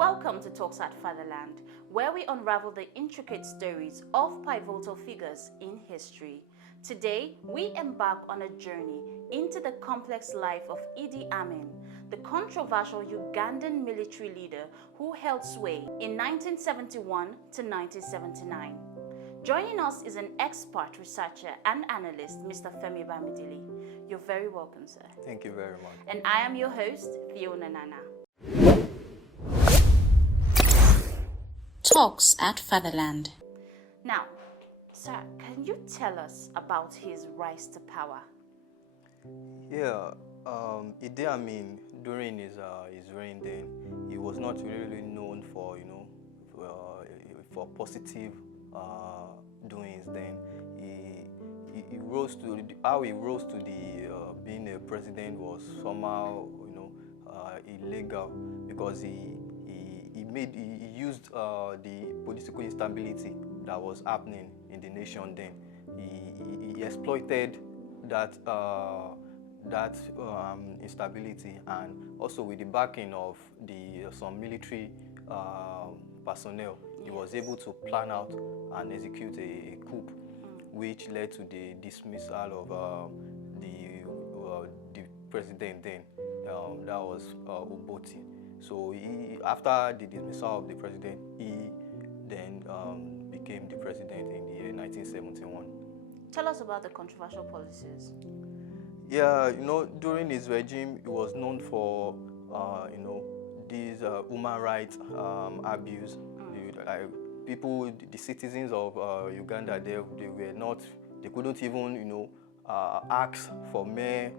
Welcome to Talks at Fatherland, where we unravel the intricate stories of pivotal figures in history. Today, we embark on a journey into the complex life of Idi Amin, the controversial Ugandan military leader who held sway in 1971 to 1979. Joining us is an expert researcher and analyst, Mr. Femi Bamidele. You're very welcome, sir. Thank you very much. And I am your host, Fiona Nana. Talks at Fatherland. Now, sir, can you tell us about his rise to power? Yeah, Idi Amin, during his reign then, he was not really known for, for positive doings then. He rose to, how he rose to the being a president was somehow, illegal, because he used the political instability that was happening in the nation then. He exploited that instability, and also with the backing of some military personnel, he was able to plan out and execute a coup, which led to the dismissal of the president then. That was Obote. So after the dismissal of the president, he then became the president in the year 1971. Tell us about the controversial policies. Yeah, during his regime, he was known for, these human rights abuse. The citizens of Uganda, they couldn't even, ask for mere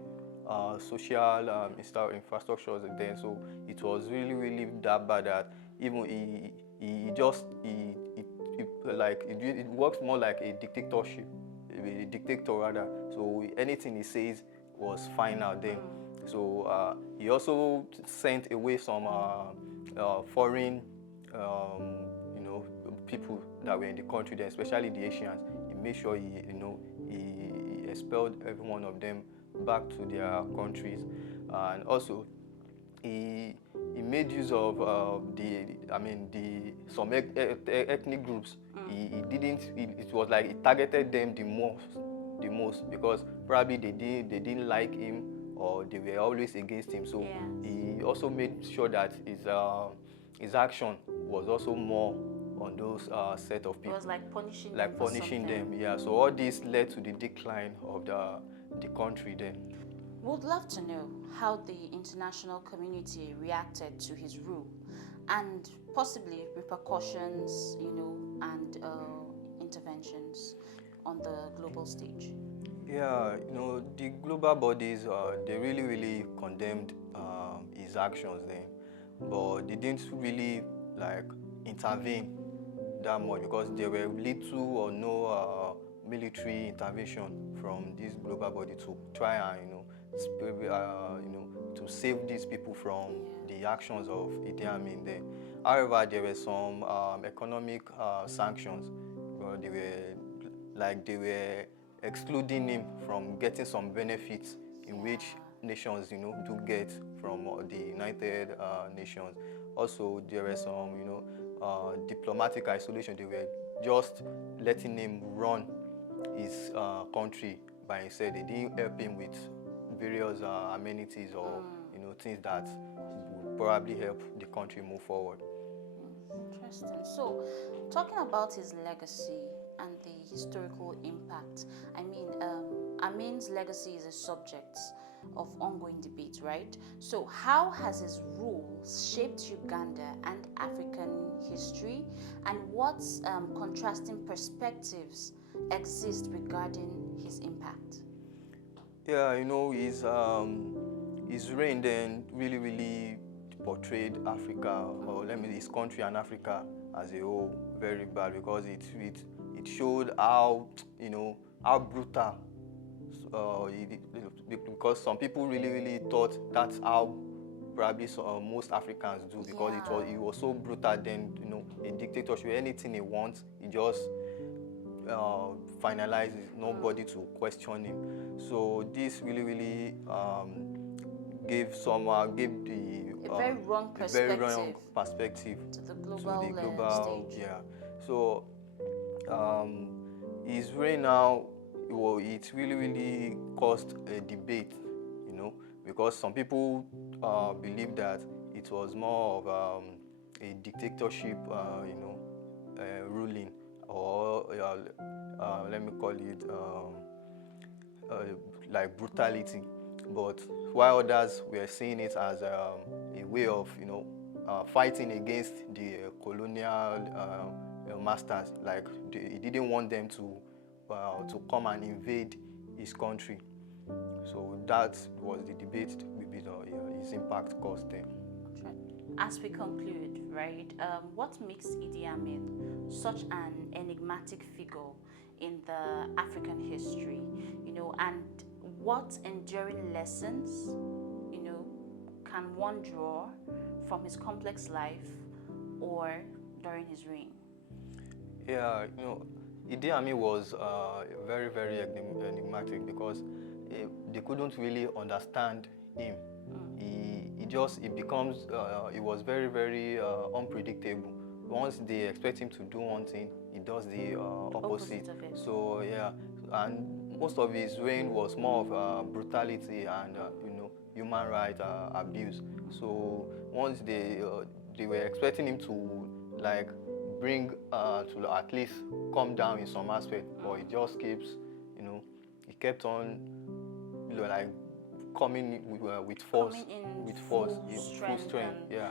social infrastructures then. So it was really, really that bad that even it works more like a dictatorship, a dictator rather. So anything he says was final then. So he also sent away some foreign, people that were in the country then, especially the Asians. He made sure he expelled every one of them back to their countries, and also he made use of some ethnic groups. It was like he targeted them the most because probably they didn't like him, or they were always against him. So he also made sure that his action was also more on those set of people. It was like punishing them. Yeah. So all this led to the decline of the country then. Would love to know how the international community reacted to his rule, and possibly repercussions, and interventions on the global stage. Yeah, the global bodies, they really, really condemned his actions then, but they didn't really intervene that much, because there were little or no military intervention from this global body to try and to save these people from the actions of Idi Amin then. However, there were some economic sanctions. They were excluding him from getting some benefits in which nations do get from the United Nations. Also, there were some diplomatic isolation. They were just letting him run his country by himself. They didn't help him with various amenities or things that would probably help the country move forward. Interesting. So, talking about his legacy and the historical impact, Amin's legacy is a subject of ongoing debate, right? So how has his rule shaped Uganda and African history, and what contrasting perspectives exist regarding his impact? Yeah, his reign then really, really portrayed Africa, or his country and Africa as a whole very bad, because it showed how brutal. Because some people really, really thought that's how probably most Africans do, because it was so brutal then. A dictatorship, anything he wants, he just finalizes, nobody to question him. So this really, really gave the very wrong very wrong perspective to the to global, the global stage. yeah. So his reign now, it really caused a debate, because some people believe that it was more of a dictatorship, ruling, or let me call it like brutality. But while others were seeing it as a way of, fighting against the colonial masters, like he didn't want them to come and invade his country. So that was the debate his impact caused them. As we conclude, right, what makes Idi Amin such an enigmatic figure in the African history, and what enduring lessons, can one draw from his complex life or during his reign? Yeah, Idi Amin was very, very enigmatic because they couldn't really understand him. It was very, very unpredictable. Once they expect him to do one thing, he does the opposite. Of it. So yeah, and most of his reign was more of brutality and human rights abuse. So once they were expecting him to like bring to at least come down in some aspect, but it just keeps, he kept on, like coming with force, full strength. Yeah.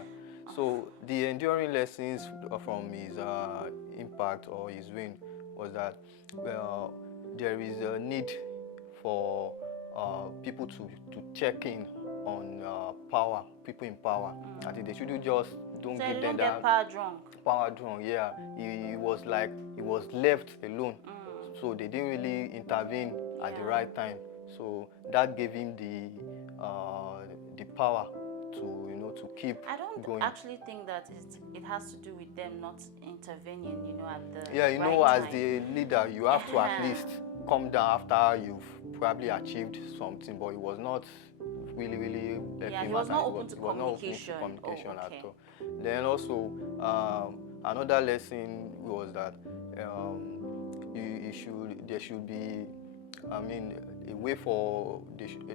So the enduring lessons from his impact or his reign was that there is a need for people to check in on people in power. I think they shouldn't just don't So give them get that power drunk. Yeah. He was left alone. So they didn't really intervene at the right time. So that gave him the power to keep going. I don't actually think that it has to do with them not intervening, at the as the leader, you have to at least come down after you've probably achieved something, but it was not really he was not open to communication. At all. Then also another lesson was that there should be a way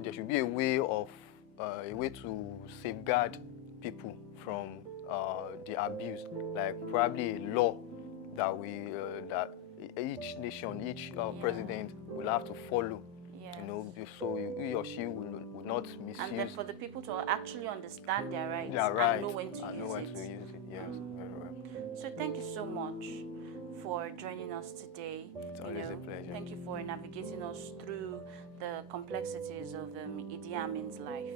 there should be a way to safeguard people from the abuse, like probably a law that each nation, each president will have to follow. So he or she will not misuse. And then for the people to actually understand their rights, and know when to use it. Yes, very well. So thank you so much for joining us today. It's always a pleasure. Thank you for navigating us through the complexities of Idi Amin's life.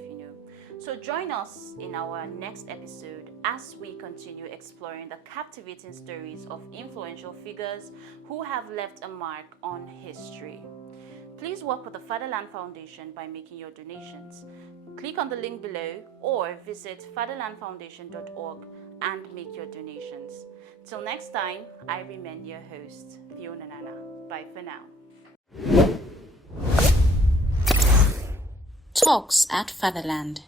So join us in our next episode as we continue exploring the captivating stories of influential figures who have left a mark on history. Please work with the Fatherland Foundation by making your donations. Click on the link below or visit fatherlandfoundation.org and make your donations. Till next time, I remain your host, Fiona Nana. Bye for now. Talks at Fatherland.